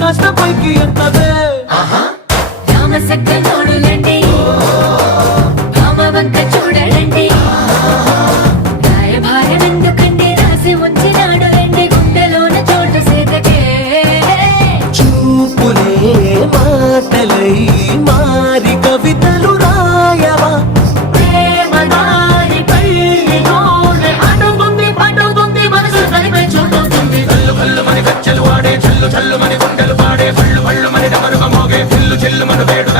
కాస్త పైకి ఎత్తవే రామసక్కనోడులండి రామవంక చూడలండి రాయభారం ఎందుకండి రాసి ఉంచినాడు రండి గుండెలోన చోటు సేతకే చూపులే మాటలై మారి కవితలు రాయవా ప్రేమదారి పల్లిలోనే అడుగుంది మనసు తనిపై చూడుతుంది కల్లు కల్లు మని గజ్జలు వాడే చల్లు చల్లు మని గుండెలు పాడే పళ్ళు పళ్ళు మని డమరుగ మోగే చిల్లు చిల్లు మన వేడు